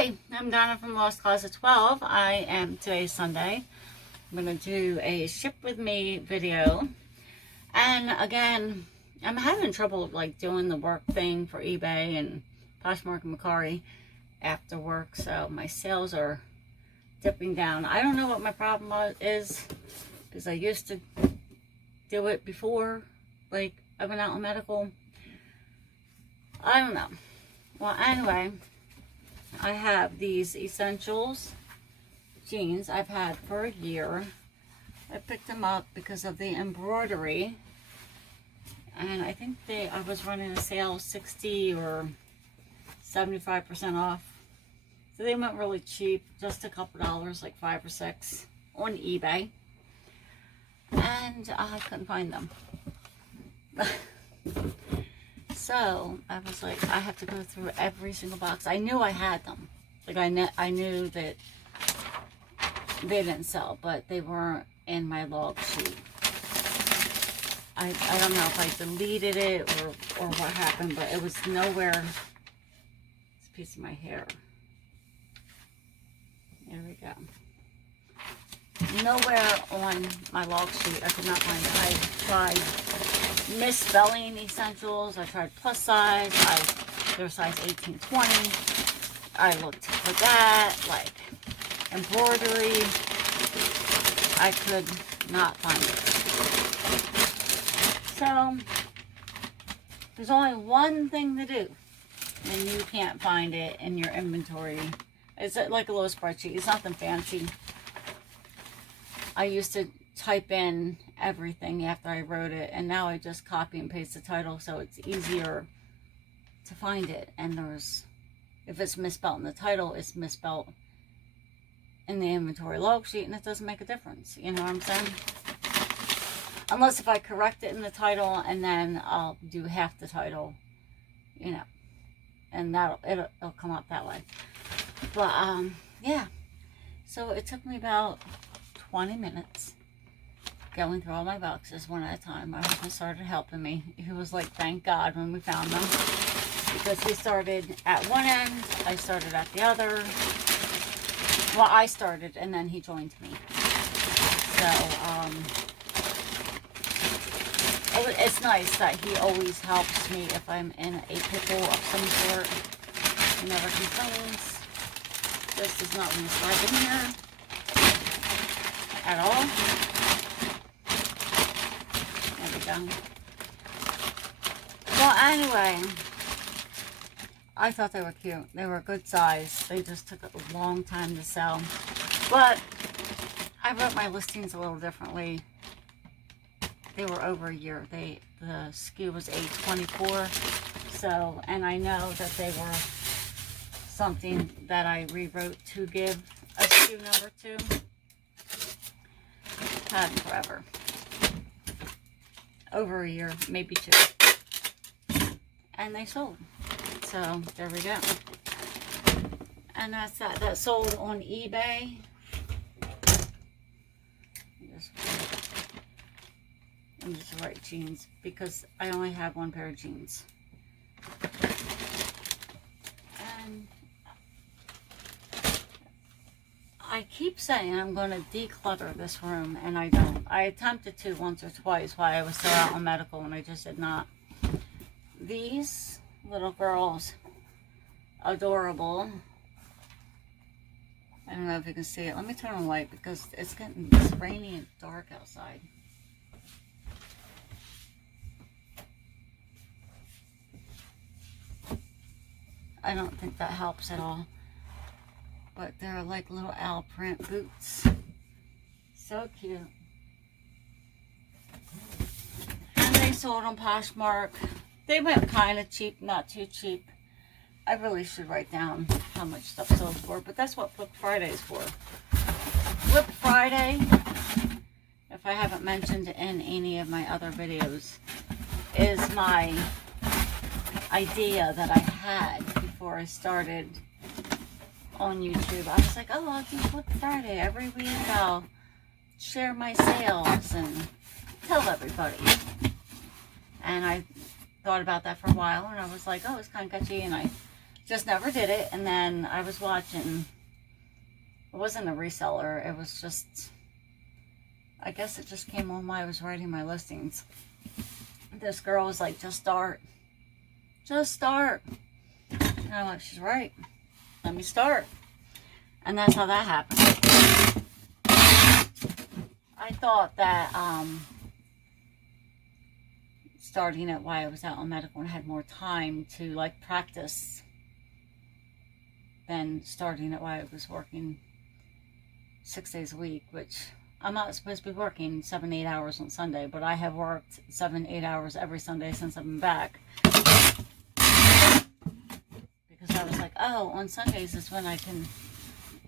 Hi, I'm Donna from Lost Closet 12. Today's Sunday. I'm going to do a ship with me video. And again, I'm having trouble like doing the work thing for eBay and Poshmark and Mercari after work. So my sales are dipping down. I don't know what my problem is because I used to do it before. Like I've been out on medical. I don't know. Well, anyway, I have these Essentials jeans I've had for a year. I picked them up because of the embroidery. And I think I was running a sale 60 or 75% off. So they went really cheap, just a couple dollars, like $5 or $6 on eBay. And I couldn't find them. So I was like, I have to go through every single box. I knew I had them. Like I knew that they didn't sell, but they weren't in my log sheet. I don't know if I deleted it or what happened, but it was nowhere. It's a piece of my hair. There we go. Nowhere on my log sheet. I could not find it. I tried misspelling Essentials. I tried plus size. They're size 18, 20. I looked for that, like embroidery. I could not find it. So there's only one thing to do when you can't find it in your inventory. It's like a little spreadsheet. It's nothing fancy. I used to type in everything after I wrote it, and now I just copy and paste the title so it's easier to find it. And if it's misspelled in the title, it's misspelled in the inventory log sheet, and it doesn't make a difference. You know what I'm saying? Unless if I correct it in the title and then I'll do half the title, you know, and it'll come up that way. But yeah, so it took me about 20 minutes going through all my boxes one at a time. My husband started helping me. He was like, thank God when we found them, because he started at one end, I started at the other. Well, I started and then he joined me. So it's nice that he always helps me if I'm in a pickle of some sort. He never complains. This is not going to slide in here at all. There we go. Well, anyway, I thought they were cute. They were a good size. They just took a long time to sell. But I wrote my listings a little differently. They were over a year. The SKU was 824. So, and I know that they were something that I rewrote to give a SKU number to. Had them forever. Over a year, maybe 2. And they sold. So, there we go. And that's that. That sold on eBay. I'm just write jeans because I only have one pair of jeans. And I keep saying I'm going to declutter this room, and I don't. I attempted to once or twice while I was still out on medical, and I just did not. These little girls, adorable. I don't know if you can see it. Let me turn on the light because it's rainy and dark outside. I don't think that helps at all. But they're like little owl print boots. So cute. And they sold on Poshmark. They went kind of cheap, not too cheap. I really should write down how much stuff sold for, but that's what Flip Friday is for. Flip Friday, if I haven't mentioned in any of my other videos, is my idea that I had before I started on YouTube. I was like, oh, I'll do Flip Friday every week. I'll share my sales and tell everybody. And I thought about that for a while, and I was like, oh, it's kind of catchy, and I just never did it. And then I was watching, it wasn't a reseller, it was just, I guess it just came on while I was writing my listings. This girl was like, just start. Just start. And I'm like, she's right. Let me start. And that's how that happened. I thought that starting it while I was out on medical and had more time to like practice than starting it while I was working 6 days a week, which I'm not supposed to be working 7-8 hours on Sunday, but I have worked 7-8 hours every Sunday since I've been back. Because I was like, oh, on Sundays is when I can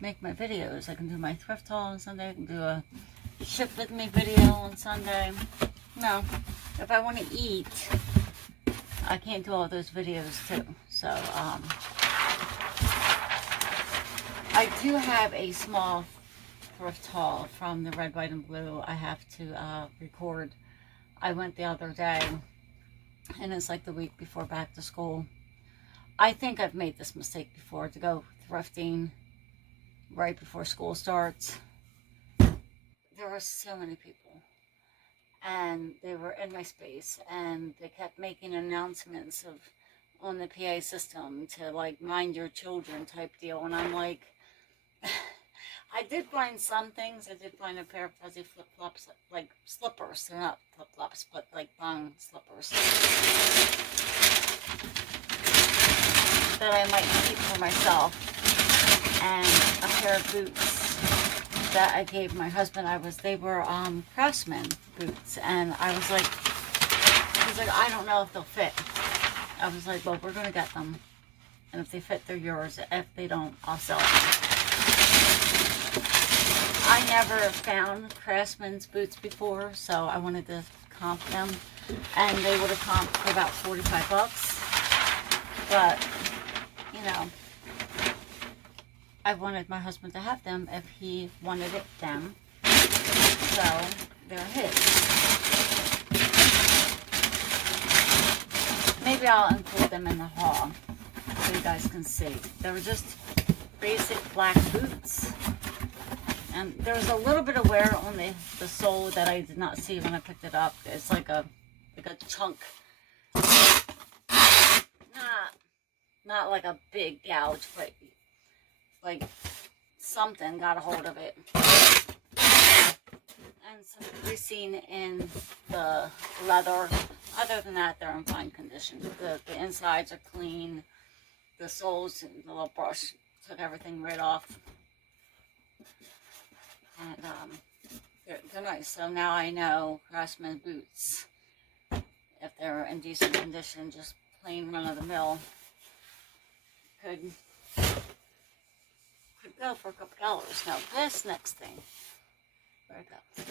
make my videos. I can do my thrift haul on Sunday. I can do a ship with me video on Sunday. No, if I want to eat, I can't do all those videos too. So, I do have a small thrift haul from the red, white, and blue I have to record. I went the other day, and it's like the week before back to school. I think I've made this mistake before, to go thrifting right before school starts. There were so many people, and they were in my space, and they kept making announcements of on the PA system to like mind your children type deal, and I'm like, I did find some things. I did find a pair of fuzzy flip-flops, like slippers. They're not flip-flops, but like thong slippers that I might keep for myself, and a pair of boots that I gave my husband. They were Craftsman boots, and I was like, he's like, I don't know if they'll fit. I was like, well, we're gonna get them, and if they fit, they're yours. If they don't, I'll sell them. I never found Craftsman's boots before, so I wanted to comp them, and they would have comped for about 45 bucks. But, you know, I wanted my husband to have them if he wanted them, so they're his. Maybe I'll include them in the haul so you guys can see. They were just basic black boots. And there was a little bit of wear on the sole that I did not see when I picked it up. It's like a chunk. Not like a big gouge, but like something got a hold of it. And some greasing in the leather. Other than that, they're in fine condition. The insides are clean. The soles and the little brush took everything right off. And they're nice. So now I know Craftsman boots, if they're in decent condition, just plain run of the mill, could go for a couple dollars. Now this next thing, where it goes?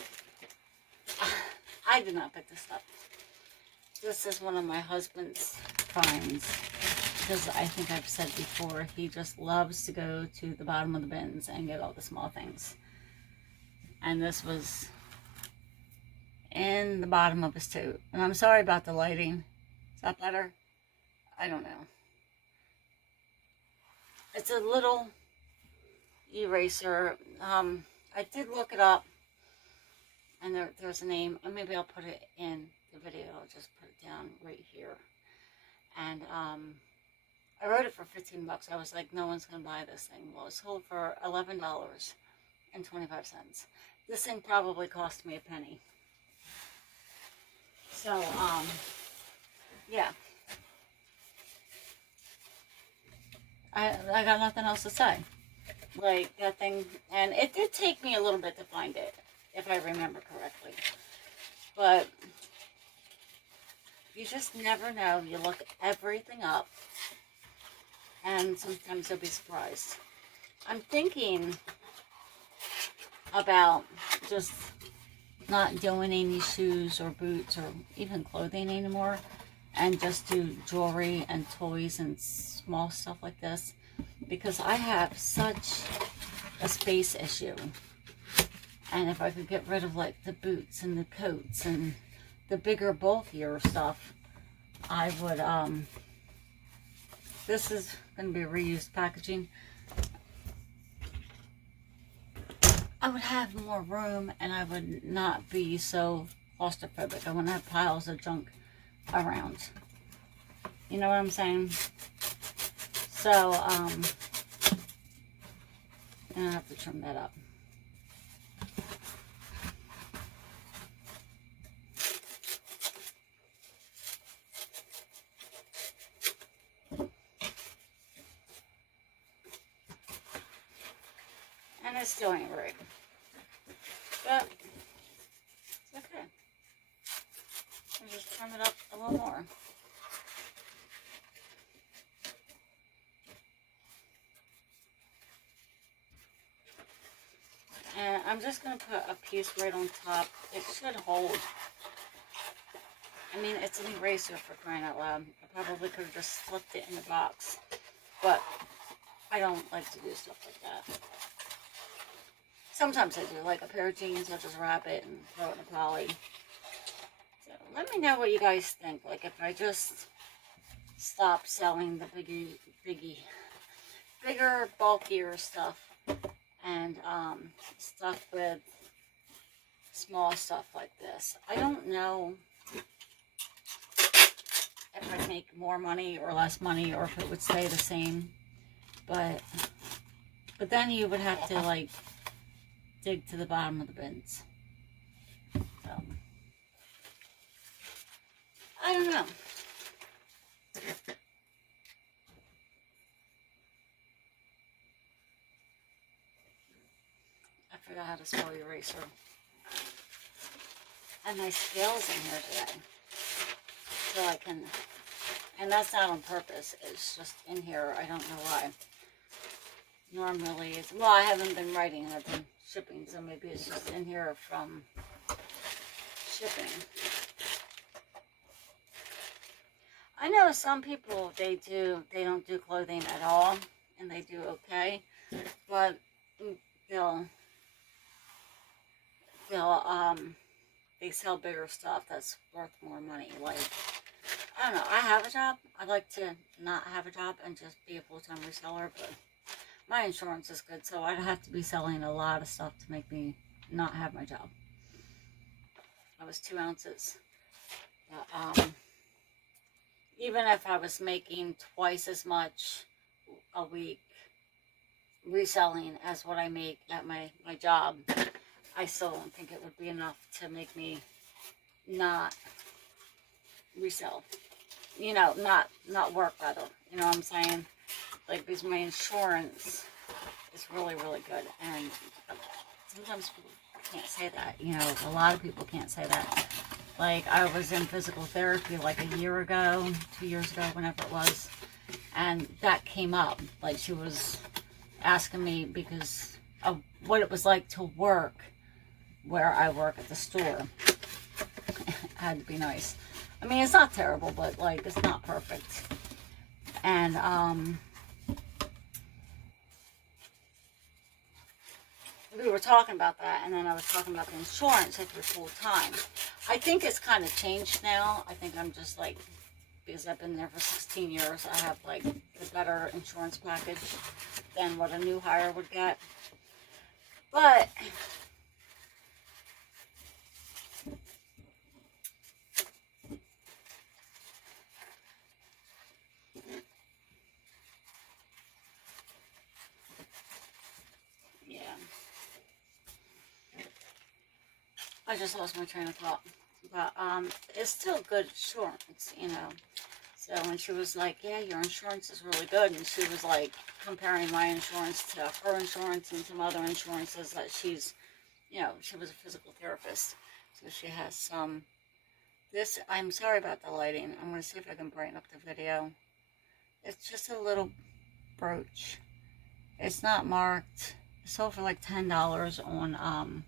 I did not pick this up. This is one of my husband's finds, because I think I've said before, he just loves to go to the bottom of the bins and get all the small things. And this was in the bottom of his tote. And I'm sorry about the lighting. Is that better? I don't know. It's a little eraser. I did look it up, and there's a name. Maybe I'll put it in the video. I'll just put it down right here. And I wrote it for 15 bucks. I was like, no one's gonna buy this thing. Well, it sold for $11.25. This thing probably cost me a penny. So, yeah. I got nothing else to say. Like, that thing, and it did take me a little bit to find it, if I remember correctly. But you just never know. You look everything up, and sometimes you'll be surprised. I'm thinking about just not doing any shoes or boots or even clothing anymore, and just do jewelry and toys and small stuff like this, because I have such a space issue. And if I could get rid of like the boots and the coats and the bigger, bulkier stuff, I would, this is going to be reused packaging, I would have more room and I would not be so claustrophobic. I wouldn't have piles of junk around. You know what I'm saying? So, and I have to trim that up. And it still ain't right. But it's okay. I'll just trim it up a little more. And I'm just going to put a piece right on top. It should hold. I mean, it's an eraser for crying out loud. I probably could have just slipped it in the box. But I don't like to do stuff like that. Sometimes I do. Like a pair of jeans, I'll just wrap it and throw it in a poly. So let me know what you guys think. Like if I just stop selling the bigger, bulkier stuff. And stuff with small stuff like this. I don't know if I'd make more money or less money, or if it would stay the same. But then you would have to like dig to the bottom of the bins. So I don't know. I forgot how to spell eraser. And my scale's in here today. So I can, and that's not on purpose. It's just in here. I don't know why. Normally it's, well, I haven't been writing. I've been shipping. So maybe it's just in here from shipping. I know some people, they don't do clothing at all. And they do okay. But they sell bigger stuff that's worth more money. Like, I don't know, I have a job. I'd like to not have a job and just be a full-time reseller, but my insurance is good, so I'd have to be selling a lot of stuff to make me not have my job. I was 2 ounces. But, even if I was making twice as much a week reselling as what I make at my job, I still don't think it would be enough to make me not resell. You know, not work rather. You know what I'm saying? Like, because my insurance is really, really good. And sometimes people can't say that. You know, a lot of people can't say that. Like, I was in physical therapy like a year ago, 2 years ago, whenever it was. And that came up. Like, she was asking me because of what it was like to work where I work at the store. It had to be nice. I mean, it's not terrible, but like, it's not perfect. And we were talking about that, and then I was talking about the insurance if you're full time. I think it's kind of changed now. I think I'm just like, because I've been there for 16 years, I have like the better insurance package than what a new hire would get. But I just lost my train of thought. But it's still good insurance, you know. So when she was like, yeah, your insurance is really good, and she was like comparing my insurance to her insurance and some other insurances that she's, you know, she was a physical therapist. So she has some, this, I'm sorry about the lighting. I'm going to see if I can brighten up the video. It's just a little brooch. It's not marked. It sold for like $10 on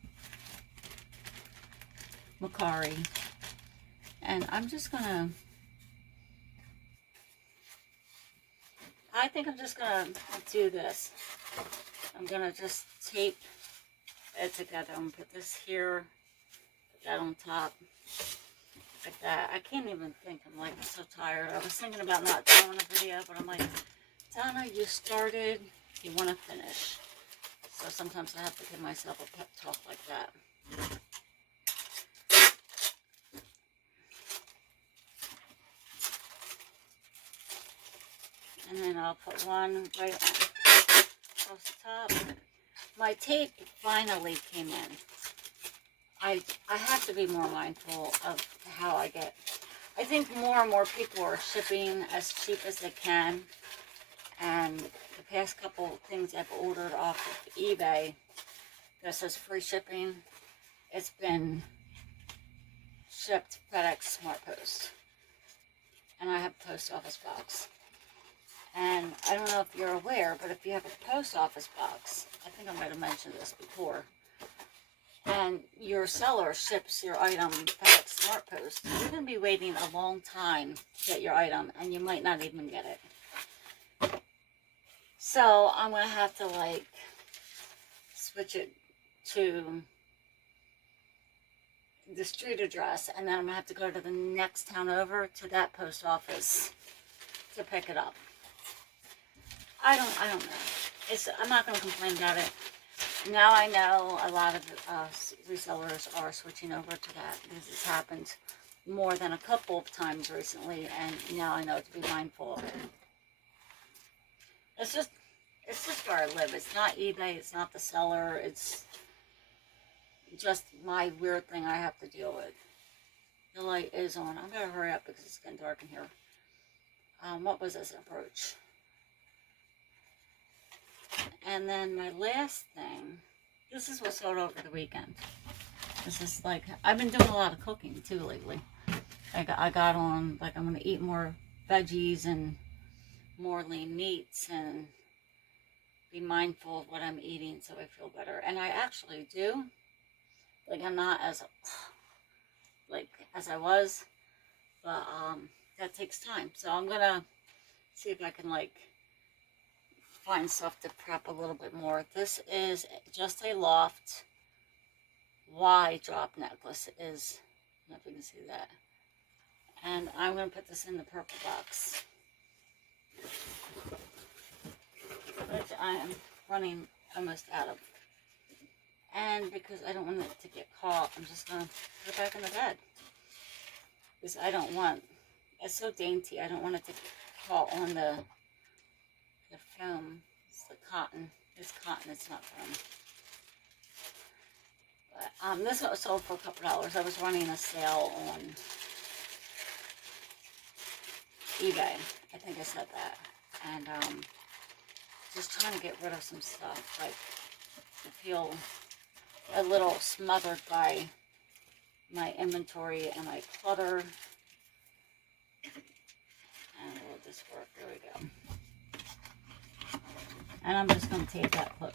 Mercari. And I'm just gonna, I think I'm just gonna do this. I'm gonna just tape it together. I'm gonna put this here, put that on top, like that. I can't even think. I'm like so tired. I was thinking about not doing a video, but I'm like, Donna, you started, you want to finish. So sometimes I have to give myself a pep talk like that. And then I'll put one right across the top. My tape finally came in. I have to be more mindful of how I get. I think more and more people are shipping as cheap as they can. And the past couple things I've ordered off of eBay that says free shipping, it's been shipped FedEx Smart Post. And I have a post office box. And I don't know if you're aware, but if you have a post office box, I think I might have mentioned this before, and your seller ships your item FedEx Smart Post, you're going to be waiting a long time to get your item, and you might not even get it. So I'm going to have to like switch it to the street address, and then I'm going to have to go to the next town over to that post office to pick it up. I don't know. I'm not going to complain about it. Now I know a lot of resellers are switching over to that because it's happened more than a couple of times recently, and now I know to be mindful of it. It's just where I live. It's not eBay. It's not the seller. It's just my weird thing I have to deal with. The light is on. I'm going to hurry up because it's getting dark in here. What was this approach? And then my last thing, this is what sold over the weekend. This is like, I've been doing a lot of cooking too lately. I got on, like, I'm going to eat more veggies and more lean meats and be mindful of what I'm eating so I feel better. And I actually do. Like, I'm not as, like, as I was, but that takes time. So I'm going to see if I can, like, find stuff to prep a little bit more. This is just a loft Y drop necklace. It is, I don't know if you can see that. And I'm going to put this in the purple box, which I am running almost out of. And because I don't want it to get caught, I'm just going to put it back in the bed. Because I don't want, it's so dainty, I don't want it to caught on the foam. It's the cotton. It's cotton, it's not foam. But, this was sold for a couple dollars. I was running a sale on eBay. I think I said that. And just trying to get rid of some stuff. Like, I feel a little smothered by my inventory and my clutter. And will this work? There we go. And I'm just going to tape that clip.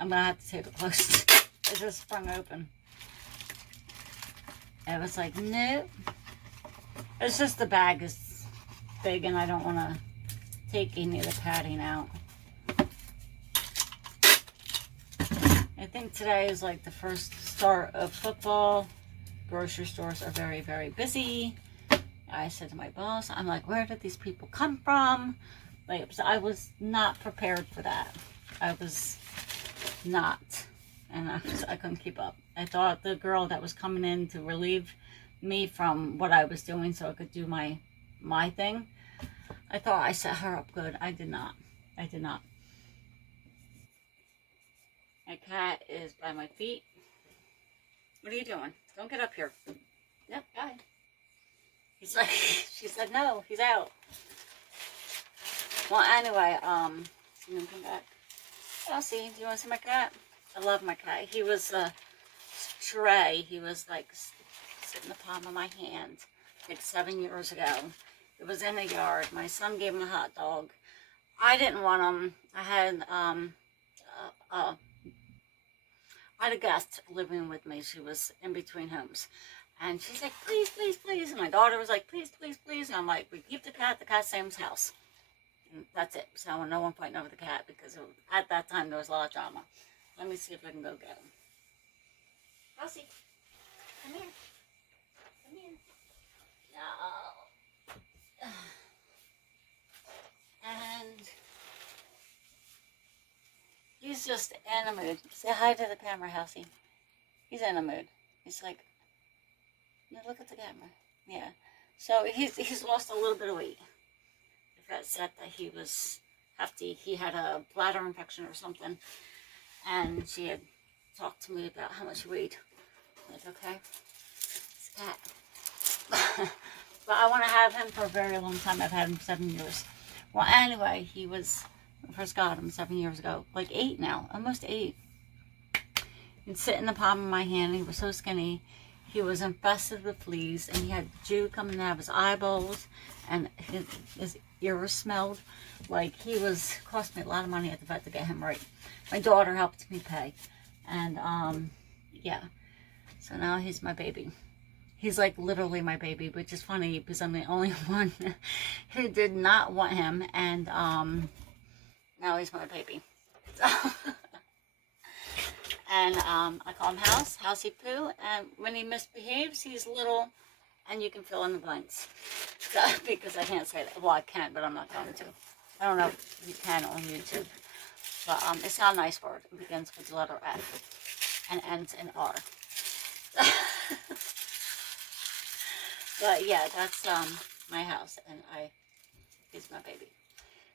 I'm going to have to tape it close. It just sprung open. And it was like, nope. It's just the bag is big and I don't want to take any of the padding out. I think today is like the first start of football. Grocery stores are very, very busy. I said to my boss, I'm like, where did these people come from? Like, I was not prepared for that. I was not. And I couldn't keep up. I thought the girl that was coming in to relieve me from what I was doing so I could do my thing, I thought I set her up good. I did not. I did not. My cat is by my feet. What are you doing? Don't get up here. Yep, bye. He's like, she said no, he's out. Well, anyway, see him come back. Oh, see, do you want to see my cat? I love my cat. He was a stray. He was like sitting in the palm of my hand like 7 years ago. It was in the yard. My son gave him a hot dog. I didn't want him. I had a guest living with me. She was in between homes. And she's like, please, please, please. And my daughter was like, please, please, please. And I'm like, we keep the cat. The cat's Sam's house. And that's it. So no one fighting over the cat because at that time there was a lot of drama. Let me see if I can go get him. Rosie, come here. Come here. No. And He's just in a mood. Say hi to the camera, Housey. He's in a mood. He's like, yeah, look at the camera. Yeah. So he's lost a little bit of weight. The vet said that he was hefty. He had a bladder infection or something. And she had talked to me about how much he weighed. Like, okay, it's a cat. But I want to have him for a very long time. I've had him 7 years. Well, anyway, he was, I first got him 7 years ago. Like 8 now, almost 8. He'd sit in the palm of my hand. He was so skinny. He was infested with fleas, and he had dew coming out of his eyeballs, and his ears smelled. Like, he was, cost me a lot of money at the vet to get him right. My daughter helped me pay. And, yeah. So now he's my baby. He's like literally my baby, which is funny because I'm the only one who did not want him. And, now he's my baby. So and, I call him Housey Poo. And when he misbehaves, he's little, and you can fill in the blanks. So, because I can't say that. Well, I can, but I'm not going to. I don't know if you can on YouTube. But it's not a nice word. It begins with the letter F and ends in R. But yeah, that's my house, and he's my baby.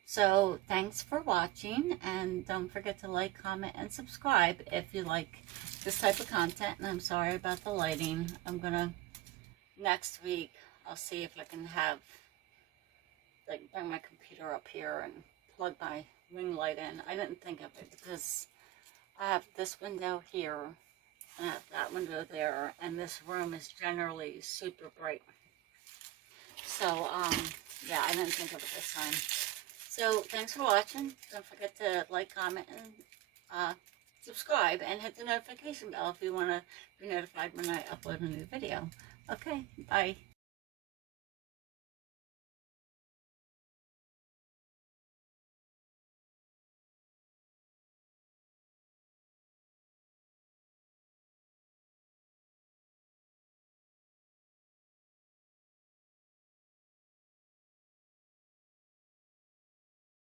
So thanks for watching, and don't forget to like, comment, and subscribe if you like this type of content. And I'm sorry about the lighting. I'm gonna next week. I'll see if I can have bring my computer up here and plug my ring light in. I didn't think of it because I have this window here and I have that window there, and this room is generally super bright. So yeah, I didn't think of it this time. So thanks for watching. Don't forget to like, comment, and subscribe, and hit the notification bell if you want to be notified when I upload a new video. Okay, bye.